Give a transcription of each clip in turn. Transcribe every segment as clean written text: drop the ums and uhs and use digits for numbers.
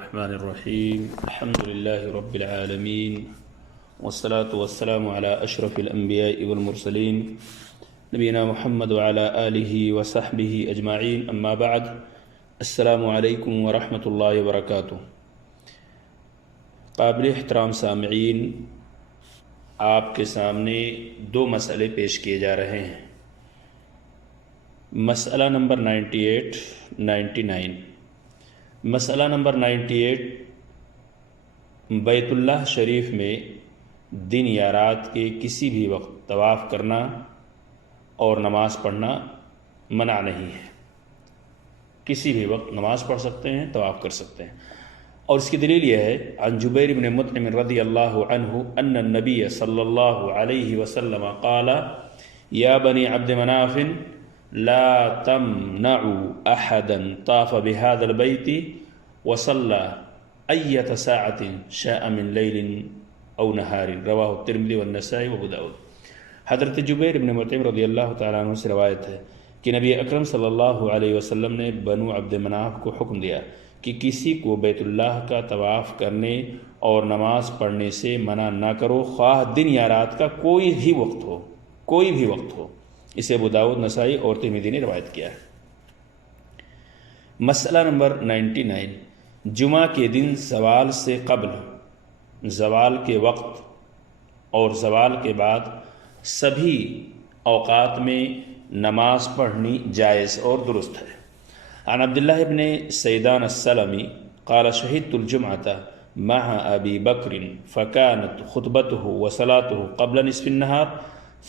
الرحمن الرحیم الحمد للہ رب العالمین والصلاة والسلام علی اشرف الانبیاء والمرسلین نبینا محمد وعلی آلہ وصحبہ اجمعین اما بعد السلام علیکم ورحمۃ اللہ وبرکاتہ۔ قابل احترام سامعین، آپ کے سامنے دو مسئلے پیش کیے جا رہے ہیں۔ مسئلہ نمبر 99۔ مسئلہ نمبر 98، بیت اللہ شریف میں دن یا رات کے کسی بھی وقت طواف کرنا اور نماز پڑھنا منع نہیں ہے۔ کسی بھی وقت نماز پڑھ سکتے ہیں، طواف کر سکتے ہیں، اور اس کی دلیل یہ ہے، عن جبیر بن مطعم رضی اللہ عنہ ان النبی صلی اللہ علیہ وسلم قال یا بنی عبد مناف لا تمنعوا احدا طاف بهذا البيت وصلى اية ساعة شاء من ليل او نهار، رواه الترمذی والنسائی وابو داود۔ حضرت جبیر بن مطعم رضی اللہ تعالیٰ عنہ سے روایت ہے کہ نبی اکرم صلی اللہ علیہ وسلم نے بنو عبد مناف کو حکم دیا کہ کسی کو بیت اللہ کا طواف کرنے اور نماز پڑھنے سے منع نہ کرو، خواہ دن یا رات کا کوئی بھی وقت ہو، کوئی بھی وقت ہو۔ اسے ابو داؤد، نسائی اور ترمذی نے روایت کیا ہے۔ مسئلہ نمبر 99، جمعہ کے دن زوال سے قبل، زوال کے وقت اور زوال کے بعد سبھی اوقات میں نماز پڑھنی جائز اور درست ہے۔ عن عبداللہ ابن سیدان السلمی قال شهدت الجمعة مع ابی بکر فكانت خطبته وصلاته قبل نصف النهار،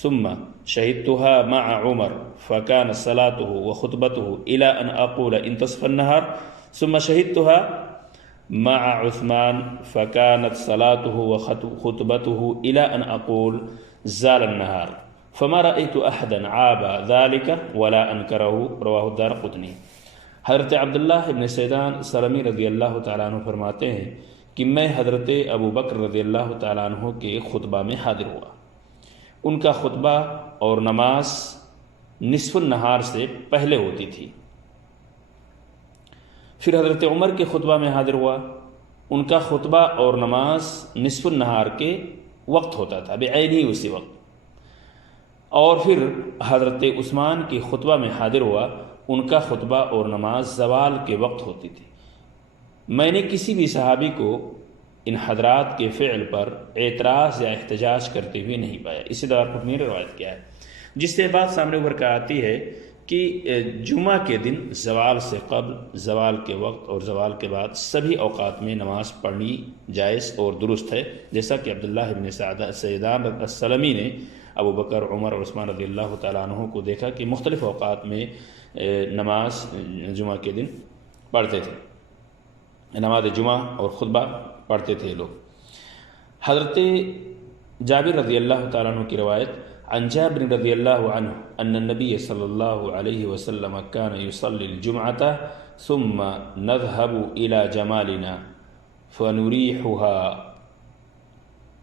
ثم شهدتها مع عمر فكانت صلاته وخطبته إلى أن أقول انتصف النهار، ثم شهدتها مع عثمان فكانت صلاته وخطبته إلى أن أقول زال النهار، فما رأيت أحدا عاب ذلك ولا أنكره، رواه الدارقطنی۔ حضرت عبداللہ ابن سیدان سلمی رضی اللہ تعالیٰ عنہ فرماتے ہیں کہ میں حضرت ابو بکر رضی اللہ تعالیٰ عنہ کے خطبہ میں حاضر ہوا۔ ان کا خطبہ اور نماز نصف النہار سے پہلے ہوتی تھی۔ پھر حضرت عمر کے خطبہ میں حاضر ہوا، ان کا خطبہ اور نماز نصف النہار کے وقت ہوتا تھا، بعین ہی اسی وقت۔ اور پھر حضرت عثمان کے خطبہ میں حاضر ہوا، ان کا خطبہ اور نماز زوال کے وقت ہوتی تھی۔ میں نے کسی بھی صحابی کو ان حضرات کے فعل پر اعتراض یا احتجاج کرتے ہوئے نہیں پایا۔ اسی دارقطنی نے روایت کیا ہے، جس سے بات سامنے ابھر کر آتی ہے کہ جمعہ کے دن زوال سے قبل، زوال کے وقت اور زوال کے بعد سبھی اوقات میں نماز پڑھنی جائز اور درست ہے، جیسا کہ عبداللہ ابن سیدان السلمی نے ابو بکر، عمر اور عثمان رضی اللہ تعالیٰ عنہ کو دیکھا کہ مختلف اوقات میں نماز جمعہ کے دن پڑھتے تھے، نماز جمعہ اور خطبہ پڑھتے تھے لوگ۔ حضرت جابر رضی اللہ تعالیٰ عنہ کی روایت، عن جابر رضی اللہ عنہ ان النبی صلی اللہ علیہ وسلم كان يصلي الجمعة ثم نذهب الى جمالنا فنريحها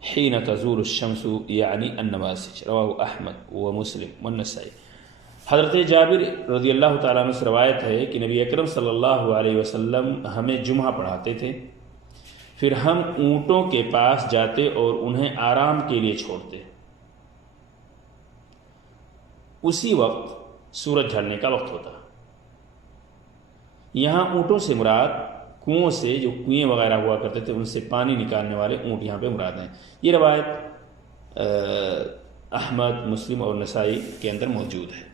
حين تزول الشمس يعني النواسج، رواه احمد ومسلم والنسائی۔ حضرت جابر رضی اللہ تعالیٰ عنہ سے روایت ہے کہ نبی اکرم صلی اللہ علیہ وسلم ہمیں جمعہ پڑھاتے تھے، پھر ہم اونٹوں کے پاس جاتے اور انہیں آرام کے لیے چھوڑتے۔ اسی وقت سورج ڈھلنے کا وقت ہوتا۔ یہاں اونٹوں سے مراد کنووں سے، جو کنویں وغیرہ ہوا کرتے تھے ان سے پانی نکالنے والے اونٹ یہاں پہ مراد ہیں۔ یہ روایت احمد، مسلم اور نسائی کے اندر موجود ہے۔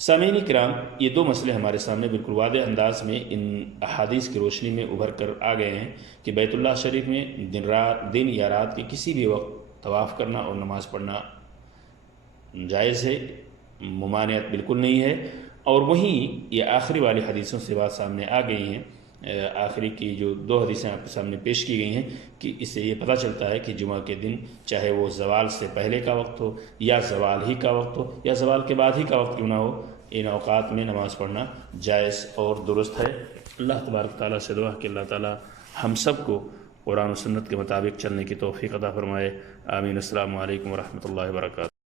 سامعین کرام، یہ دو مسئلے ہمارے سامنے بالکل واضح انداز میں ان احادیث کی روشنی میں ابھر کر آ گئے ہیں کہ بیت اللہ شریف میں دن یا رات کے کسی بھی وقت طواف کرنا اور نماز پڑھنا جائز ہے، ممانعت بالکل نہیں ہے۔ اور وہیں یہ آخری والی حدیثوں سے بات سامنے آ گئی ہیں، آخری کی جو دو حدیثیں آپ کے سامنے پیش کی گئی ہیں، کہ اس سے یہ پتہ چلتا ہے کہ جمعہ کے دن چاہے وہ زوال سے پہلے کا وقت ہو یا زوال ہی کا وقت ہو یا زوال کے بعد ہی کا وقت کیوں نہ ہو، ان اوقات میں نماز پڑھنا جائز اور درست ہے۔ اللہ تبارک تعالیٰ سے دعا کہ اللہ تعالیٰ ہم سب کو قرآن و سنت کے مطابق چلنے کی توفیق عطا فرمائے۔ آمین۔ السلام علیکم ورحمۃ اللہ وبرکاتہ۔